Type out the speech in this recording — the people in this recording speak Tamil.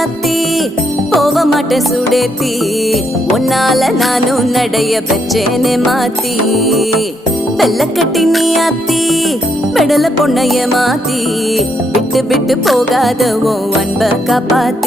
ராசாத்தி போக மாட்டேன் சுடேத்தி உன்னால நானும் நடைய பெற்றேனே மாத்தி வெள்ள கட்டி நீ ஆத்தி பெடல பொண்ணைய மாத்தி விட்டு விட்டு போகாத உன் அன்ப காப்பாத்தி